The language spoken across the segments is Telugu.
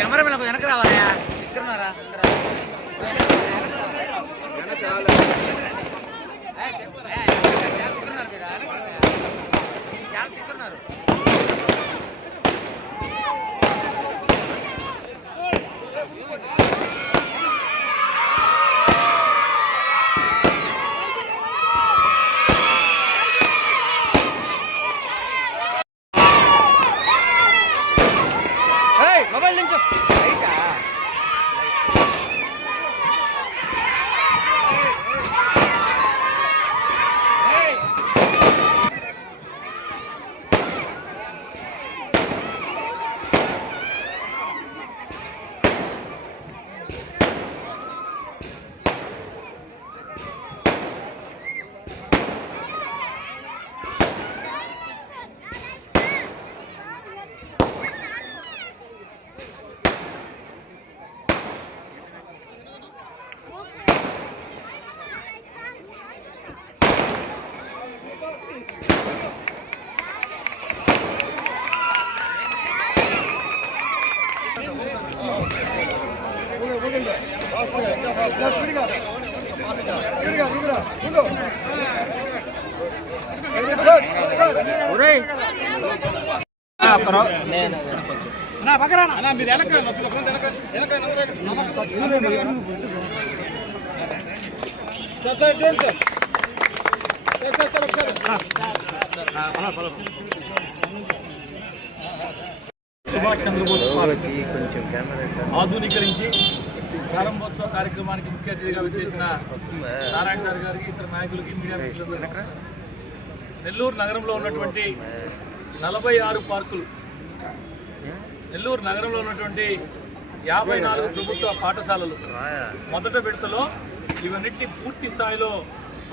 కెమెరా మీద వెనక రావాలా ఇక్కడున్నారా మొబైల్ నుంచి సుభాష్ చంద్రబోస్ ఆధునీకరించి ప్రారంభోత్సవ కార్యక్రమానికి ముఖ్య అతిథిగా వచ్చేసిన నారాయణ సార్ గారికి ఇతర నాయకులకి మీడియా మిత్రులకు నెల్లూరు నగరంలో ఉన్నటువంటి 46 పార్కులు, నెల్లూరు నగరంలో ఉన్నటువంటి 54 ప్రభుత్వ పాఠశాలలు మొదట విడతలో ఇవన్నిటిని పూర్తి స్థాయిలో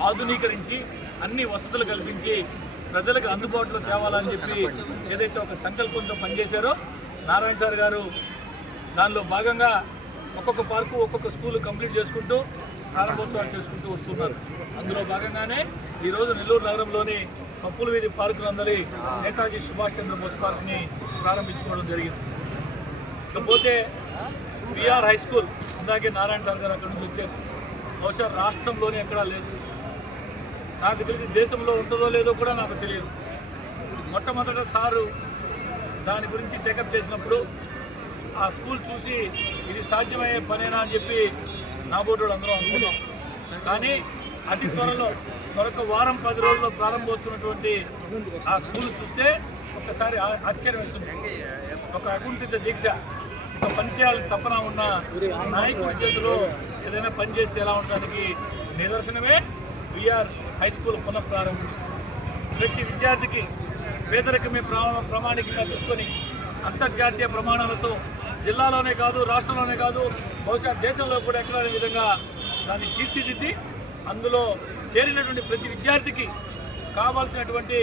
ఆధునీకరించి అన్ని వసతులు కల్పించి ప్రజలకు అందుబాటులో తేవాలని చెప్పి ఏదైతే ఒక సంకల్పంతో పనిచేశారో నారాయణ సార్ గారు దానిలో భాగంగా ఒక్కొక్క పార్కు ఒక్కొక్క స్కూల్ కంప్లీట్ చేసుకుంటూ ప్రారంభోత్సవాలు చేసుకుంటూ వస్తున్నారు. అందులో భాగంగానే ఈరోజు నెల్లూరు నగరంలోని పప్పుల వీధి పార్కులందరి నేతాజీ సుభాష్ చంద్రబోస్ పార్క్ని ప్రారంభించుకోవడం జరిగింది. ఇకపోతే విఆర్ హై స్కూల్ ఇందాకే నారాయణ సార్ గారు అక్కడి నుంచి వచ్చారు. బహుశా రాష్ట్రంలోనే ఎక్కడా లేదు, నాకు తెలిసి దేశంలో ఉంటుందో లేదో కూడా నాకు తెలియదు. మొట్టమొదట సారు దాని గురించి టేకప్ చేసినప్పుడు ఆ స్కూల్ చూసి ఇది సాధ్యమయ్యే పనేనా అని చెప్పి నా బోర్డు అందరూ అనుకున్నాం. కానీ అతి త్వరలో మరొక వారం 10 రోజుల్లో ప్రారంభమవుతున్నటువంటి ఆ స్కూల్ చూస్తే ఒక్కసారి ఆశ్చర్యం వేస్తుంది. ఒక అకుంఠిత దీక్ష, ఒక పని చేయాలని తపన ఉన్న నాయకుడి చేతిలో ఏదైనా పని చేస్తే ఎలా ఉండడానికి నిదర్శనమే విఆర్ హై స్కూల్ పునఃప్రారంభం. ప్రతి విద్యార్థికి పేదరికమే ప్రామాణికంగా తీసుకొని అంతర్జాతీయ ప్రమాణాలతో జిల్లాలోనే కాదు, రాష్ట్రంలోనే కాదు, బహుశా దేశంలో కూడా ఎక్కడ విధంగా దాన్ని తీర్చిదిద్ది అందులో చేరినటువంటి ప్రతి విద్యార్థికి కావాల్సినటువంటి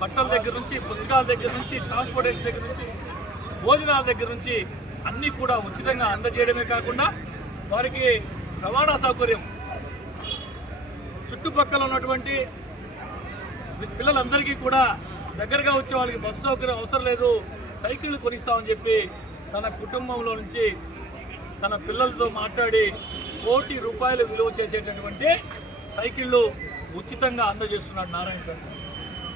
బట్టల దగ్గర నుంచి, పుస్తకాల దగ్గర నుంచి, ట్రాన్స్పోర్టేషన్ దగ్గర నుంచి, భోజనాల దగ్గర నుంచి అన్నీ కూడా ఉచితంగా అందజేయడమే కాకుండా వారికి రవాణా సౌకర్యం, చుట్టుపక్కల ఉన్నటువంటి పిల్లలందరికీ కూడా దగ్గరగా వచ్చే వాళ్ళకి బస్సు సౌకర్యం అవసరం లేదు, సైకిళ్ళు కొనిస్తామని చెప్పి తన కుటుంబంలో నుంచి తన పిల్లలతో మాట్లాడి ₹1 కోటి విలువ చేసేటటువంటి సైకిళ్ళు ఉచితంగా అందజేస్తున్నాడు నారాయణ సార్.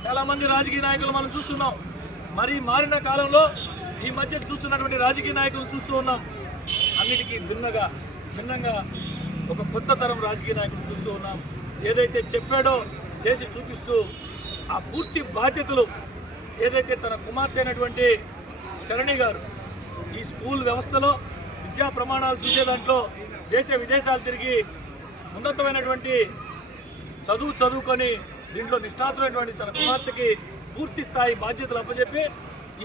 చాలామంది రాజకీయ నాయకులు మనం చూస్తున్నాం. మరి మారిన కాలంలో ఈ మధ్య చూస్తున్నటువంటి రాజకీయ నాయకులను చూస్తూ ఉన్నాం. అన్నిటికీ భిన్నంగా ఒక కొత్త తరం రాజకీయ నాయకులు చూస్తూ ఉన్నాం. ఏదైతే చెప్పాడో చేసి చూపిస్తూ ఆ పూర్తి బాధ్యతలు ఏదైతే తన కుమార్తె అయినటువంటి శరణి గారు ఈ స్కూల్ వ్యవస్థలో విద్యా ప్రమాణాలు చూసే దాంట్లో దేశ విదేశాలు తిరిగి ఉన్నతమైనటువంటి చదువుకొని దీంట్లో నిష్ణాతులైనటువంటి తన కుమార్తెకి పూర్తి స్థాయి బాధ్యతలు అప్పచెప్పి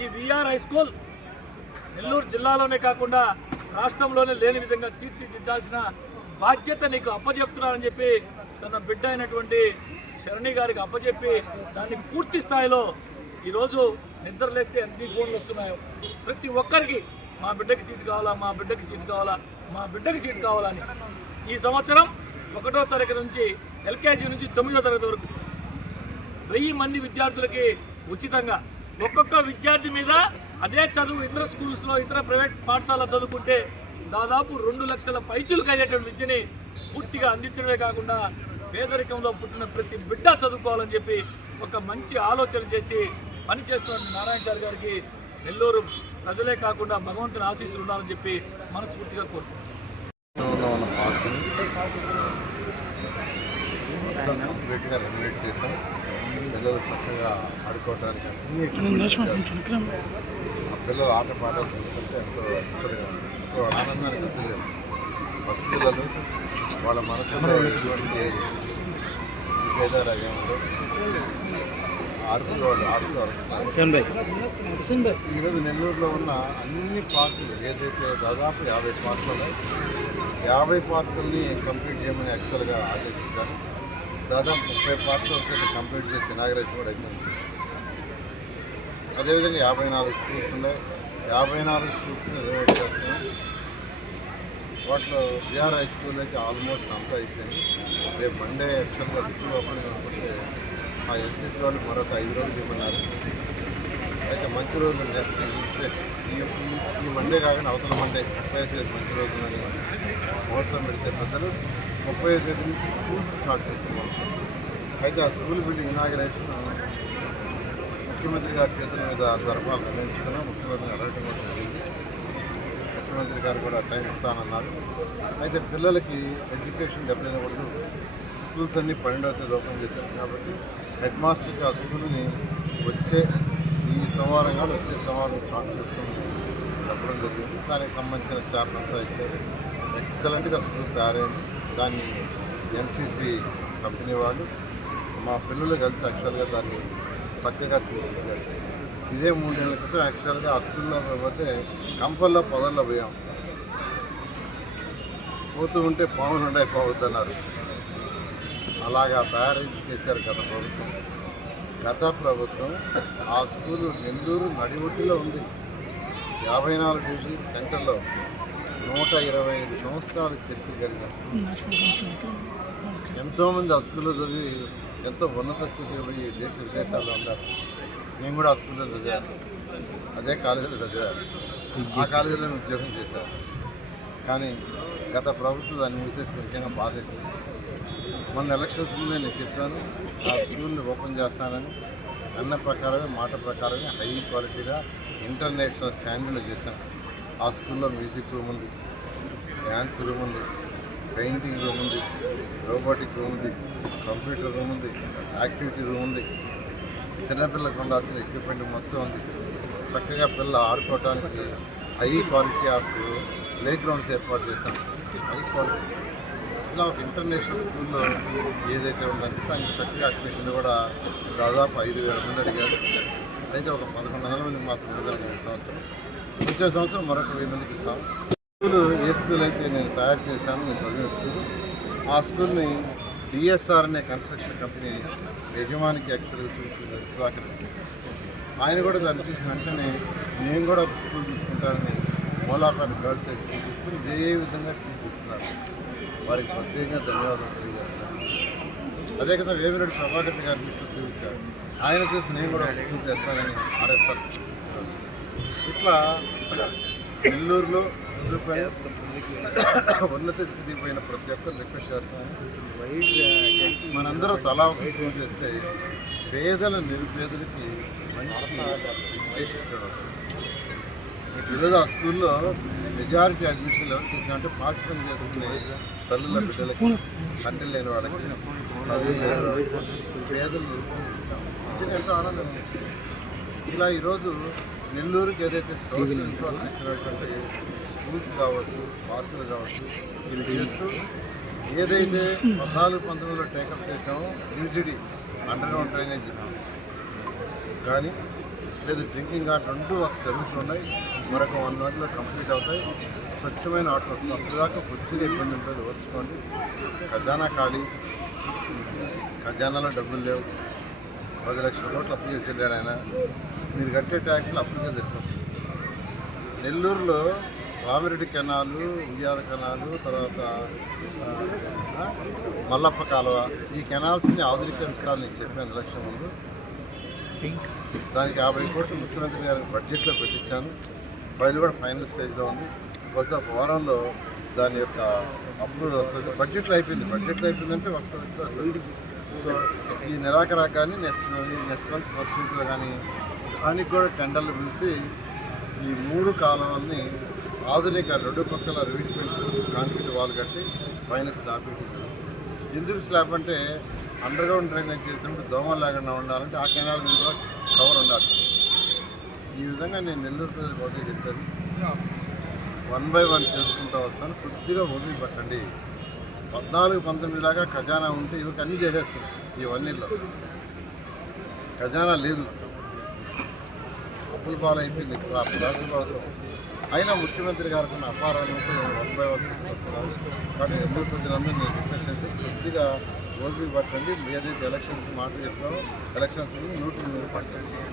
ఈ విఆర్ హై స్కూల్ నెల్లూరు జిల్లాలోనే కాకుండా రాష్ట్రంలోనే లేని విధంగా తీర్చిదిద్దాల్సిన బాధ్యత నీకు అప్పచెప్తున్నానని చెప్పి తన బిడ్డ అయినటువంటి శరణి గారికి అప్పచెప్పి దాన్ని పూర్తి స్థాయిలో ఈరోజు నిద్రలేస్తే ఎన్ని ఫోన్లు వస్తున్నాయో ప్రతి ఒక్కరికి మా బిడ్డకి సీటు కావాలా, మా బిడ్డకి సీటు కావాలా, మా బిడ్డకి సీటు కావాలని ఈ సంవత్సరం 1వ తరగతి నుంచి ఎల్కేజీ నుంచి 9వ తరగతి వరకు 1000 మంది విద్యార్థులకి ఉచితంగా ఒక్కొక్క విద్యార్థి మీద అదే చదువు ఇతర స్కూల్స్లో ఇతర ప్రైవేట్ పాఠశాల చదువుకుంటే దాదాపు 2 లక్షల పైచులకు అయ్యేటువంటి విద్యని పూర్తిగా అందించడమే కాకుండా పేదరికంలో పుట్టిన ప్రతి బిడ్డ చదువుకోవాలని చెప్పి ఒక మంచి ఆలోచన చేసి పనిచేస్తున్న నారాయణ సార్ గారికి నెల్లూరు ప్రజలే కాకుండా భగవంతుని ఆశీస్సులు ఉండాలని చెప్పి మనస్ఫూర్తిగా కోరుకుంటున్నాను. కంప్లీట్గా రెనోవేట్ చేసాం. పిల్లలు చక్కగా ఆడుకోవడానికి ఆ పిల్లలు ఆట పాటలు చూస్తుంటే ఎంతో సో ఆనందానికి వద్దలేదు. బస్ పిల్లలు వాళ్ళ మనసులో ఎటువంటి విభేదాలు అయ్యేంలో ఆడుకునే వాళ్ళు ఆడుతూ వస్తున్నారు. ఈరోజు నెల్లూరులో ఉన్న అన్ని పార్కులు ఏదైతే దాదాపు 50 పార్కులు 50 పార్కుల్ని కంప్లీట్ చేయమని యాక్చువల్గా ఆదేశించారు. దాదాపు 30 పార్కులు కంప్లీట్ చేసి ఇనాగరేషన్ కూడా అయిపోయింది. అదేవిధంగా 54 స్కూల్స్ ఉన్నాయి. 54 స్కూల్స్ని రెనోవేట్ చేస్తున్నాం. వాటిలో జిఆర్ హై స్కూల్ అయితే ఆల్మోస్ట్ అంతా అయిపోయింది. రేపు మండే యాక్చువల్గా స్కూల్ ఓపెనింగ్ అనుకుంటే ఆ ఎన్సీసీ వాళ్ళు మరొక 5 రోజులు ఇవ్వమన్నారు. అయితే మంచి రోజులు నెక్స్ట్ ఈ మండే కాకుండా అవతల మండే 35 తేదీ మంచి రోజులని ముహూర్తం పెడితే పెద్దలు 35 తేదీ నుంచి స్కూల్స్ స్టార్ట్ చేసుకోవాలి. అయితే ఆ స్కూల్ బిల్డింగ్ ఇనాగరేషన్ ముఖ్యమంత్రి గారి చేతుల మీద జరపాలని నిర్ణయించుకున్నాం. ముఖ్యమంత్రిని అడగటం కూడా జరిగింది. ముఖ్యమంత్రి గారు కూడా టైం ఇస్తానన్నారు. అయితే పిల్లలకి ఎడ్యుకేషన్ దెబ్బతినకూడదు. స్కూల్స్ అన్నీ 12వ తేదీ ఓపెన్ చేశారు కాబట్టి హెడ్ మాస్టర్కి ఆ స్కూల్ని వచ్చే సోమవారం స్టార్ట్ చేసుకోమని చెప్పడం జరిగింది. దానికి సంబంధించిన స్టాఫ్ అంతా ఇచ్చారు. ఎక్సలెంట్గా స్కూల్ తయారైంది. దాన్ని ఎన్సీసీ కంపెనీ వాళ్ళు మా పిల్లలు కలిసి యాక్చువల్గా దాన్ని చక్కగా తీర్చిదిద్దారు. ఇదే 3 నెలల క్రితం యాక్చువల్గా ఆ స్కూల్లో పోతే కంపల్లో పొదల్లో పోయాం. పోతూ ఉంటే పావులు ఉండే పోవద్దన్నారు. అలాగా తయారు చేశారు గత ప్రభుత్వం. ఆ స్కూలు నెల్లూరు నడిబొడ్డులో ఉంది. 54 డివిజన్ సెంటర్లో 125 సంవత్సరాలు చరిత్ర కలిగిన స్కూల్. ఎంతోమంది ఆ స్కూల్లో చదివి ఎంతో ఉన్నత స్థితికి పోయి దేశ విదేశాల్లో ఉన్నారు. నేను కూడా ఆ స్కూల్లో చదివాను. అదే కాలేజీలో చదివాను. ఆ కాలేజీలో ఉద్యోగం చేశాను. కానీ గత ప్రభుత్వం దాన్ని మూసేస్తే నిజంగా బాధేస్తుంది. మొన్న ఎలక్షన్స్ ముందే నేను చెప్పాను ఆ స్కూల్ని ఓపెన్ చేస్తానని. అన్న ప్రకారమే మాట ప్రకారమే హై క్వాలిటీగా ఇంటర్నేషనల్ స్టాండర్డ్లో చేశాను. ఆ స్కూల్లో మ్యూజిక్ రూమ్ ఉంది, డ్యాన్స్ రూమ్ ఉంది, పెయింటింగ్ రూమ్ ఉంది, రోబోటిక్ రూమ్ ఉంది, కంప్యూటర్ రూమ్ ఉంది, యాక్టివిటీ రూమ్ ఉంది. చిన్నపిల్లలకు ఉండాల్సిన ఎక్విప్మెంట్ మొత్తం ఉంది. చక్కగా పిల్లలు ఆడుకోవడానికి high quality of play grounds ఏర్పాటు చేశాం. హై క్వాలిటీ ఇలా ఒక ఇంటర్నేషనల్ స్కూల్లో ఏదైతే ఉందంటే దానికి చక్కగా అడ్మిషన్ కూడా దాదాపు 5,000 మంది అడిగారు. అయితే ఒక 1,100 మందికి మాత్రం ఇవ్వగలిగిన సంవత్సరం. వచ్చే సంవత్సరం మరొక 1000 మందికి ఇస్తాం. స్కూలు ఏ స్కూల్ అయితే నేను తయారు చేశాను, నేను చదివిన స్కూలు, ఆ స్కూల్ని డిఎస్ఆర్ అనే కన్స్ట్రక్షన్ కంపెనీ యజమానికి యాక్చువల్గా సూచించారు సుధాకర్. ఆయన కూడా దాన్ని చూసిన వెంటనే నేను కూడా ఒక స్కూల్ తీసుకుంటానని మోలాపేట గర్ల్స్ హై స్కూల్ తీసుకుని ఇదే విధంగా తీర్చిస్తున్నారు. వారికి ప్రత్యేకంగా ధన్యవాదాలు తెలియజేస్తాను. అదే కదా వేమిరెడ్డి ప్రభాకర్ గారు తీసుకొని చూపించారు. ఆయన చూసి నేను కూడా స్కూల్ చేస్తానని ఆర్ఎస్ఆర్ సూచిస్తున్నాను. ఇట్లా నెల్లూరులో చదువుకొని ఉన్నత స్థితికి పోయిన ప్రతి ఒక్కరు రిక్వెస్ట్ చేస్తాను. మనందరూ తలా ఒక స్కూల్ చేస్తే పేదల నిరుపేదలకి మంచి ఎడ్యుకేషన్. ఈరోజు ఆ స్కూల్లో మెజారిటీ అడ్మిషన్లు ఎవరు తీసామంటే పాసిబుల్ చేసుకునే తల్లుల బిడ్డలకి, తండ్రి లేని వాళ్ళకి, తల్లి లేని వాళ్ళకి, పేదలు నిజంగా ఎంతో ఆనందం. ఇలా ఈరోజు నెల్లూరుకి ఏదైతే సోషల్ ఇన్ఫ్రాస్ట్రక్చర్ స్కూల్స్ కావచ్చు, పార్కులు కావచ్చు, ఇవి చేస్తూ ఏదైతే 14-19లో టేకప్ చేసామో యూజిడి అండర్గ్రౌండ్ డ్రైనేజ్ కానీ లేదు డ్రింకింగ్ వాటర్ 2 ఒక సర్వీసులు ఉన్నాయి. మరొక 1 మంత్లో కంప్లీట్ అవుతాయి. స్వచ్ఛమైన వాటర్ వస్తుంది. అప్పటిదాకా కొద్దిగా ఇబ్బంది ఉంటుంది, ఓర్చుకోండి. ఖజానా ఖాళీ, ఖజానాలో డబ్బులు లేవు. 10 లక్షల కోట్లు అప్పు చేసి వెళ్ళాడు ఆయన. మీరు కట్టే ట్యాక్స్లు అప్పటికే సరిపోతుంది. నెల్లూరులో రామిరెడ్డి కెనాలు, ఉయ్యాల కెనాలు, తర్వాత మల్లప్ప కాలువ, ఈ కెనాల్స్ని ఆధునీకరిస్తానని చెప్పాను ఎలక్షన్ ముందు. దానికి 50 కోట్లు ముఖ్యమంత్రి గారికి బడ్జెట్లో పెట్టించాను. ఫైల్ కూడా ఫైనల్ స్టేజ్లో ఉంది. బహుశా వారంలో దాని యొక్క అప్రూవల్ వస్తుంది. బడ్జెట్లో అయిపోయిందంటే ఒక వచ్చేస్తుంది. సో ఈ నెలాఖరాకు కానీ నెక్స్ట్ మంత్ ఫస్ట్ వీక్లో కానీ దానికి కూడా టెండర్లు పిలిచి ఈ 3 కాలువల్ని ఆధునిక 2 పక్కల రీట్మెంట్ కాంక్రీట్ వాల్ కట్టి పైన స్లాబ్ పెట్టింది. ఎందుకు స్లాబ్ అంటే అండర్ గ్రౌండ్ డ్రైనేజ్ చేసినప్పుడు దోమలు లేకుండా ఉండాలంటే ఆ కెనాల్ మీద కూడా కవర్ ఉండాలి. ఈ విధంగా నేను నెల్లూరు ప్రజలకు ఒకటే చెప్పేది, 1 by 1 చేసుకుంటూ వస్తాను. కొద్దిగా వదిలి పట్టండి. 14-19 లాగా ఖజానా ఉంటే ఇవరికి అన్నీ చేసేస్తాం. ఈ 1 yearలో ఖజానా లేదు, అప్పుల పాలు అయిపోయింది రాష్ట్ర ప్రభుత్వం. అయినా ముఖ్యమంత్రి గారికి ఉన్న అపారాలతో నేను 1 by 1 తీసుకొస్తున్నాను. కాబట్టి నెల్లూరు ప్రజలందరూ నేను రిక్వెస్ట్ చేసి కొద్దిగా ఓపిక పట్టండి. ఏదైతే ఎలక్షన్స్ మాట చెప్పామో ఎలక్షన్స్ 100% చేస్తాను.